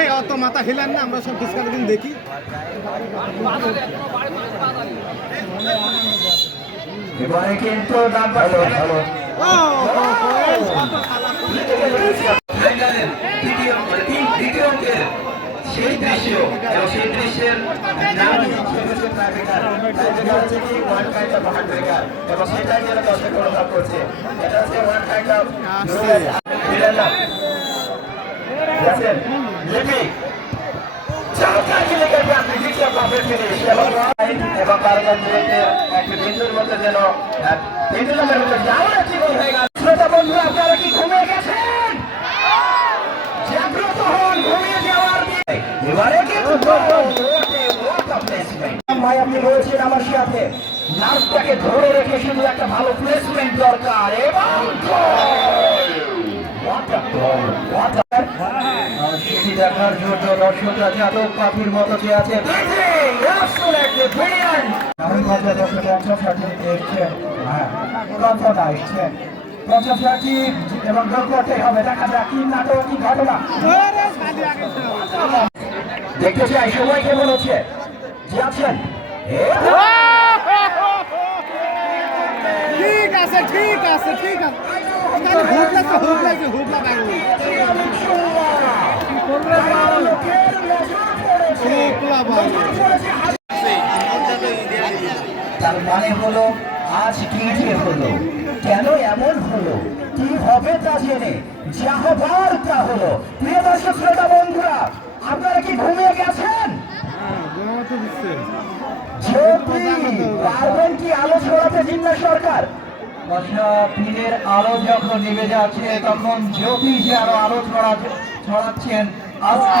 এই অত মাথা হিলান না আমরা সব ডিসকাস দিন দেখি। এবারে কিন্তু হ্যালো সেই দৃশ্য এবং সেই দৃশ্যের নাম এবং সেটাই যেন দর্শক অনুভব করছে। এটা হচ্ছে জাগ্রত হন! ভাই আপনি রয়েছেন আমার সাথে নার্ভটাকে ধরে রেখে শুধু একটা ভালো প্লেসমেন্ট দরকার এবং দেখার জন্য দর্শকরা যাদব পাখির মতো যে আছে এবং হবে দেখা যাক কি নাটক কি ঘটনা দেখতে চাই সময় কেমন হচ্ছে জি আছেন ঠিক আছে ঠিক আছে। ঠিক আছে। তার মানে হলো, আজ কি যে হলো? কেন এমন হলো? কি হবে তা জেনে যা হবার তা হলো। প্রিয় দর্শক, শ্রোতা বন্ধুরা, আপনারা কি ঘুমিয়ে গেছেন? পারবেন কি আলো ছড়াতে জিল্লা সরকার? দিনের আলো যখন নিভে যাচ্ছে, তখন জ্যোতি যে আরও আলো ছড়াচ্ছে ছড়াচ্ছেন, আজকে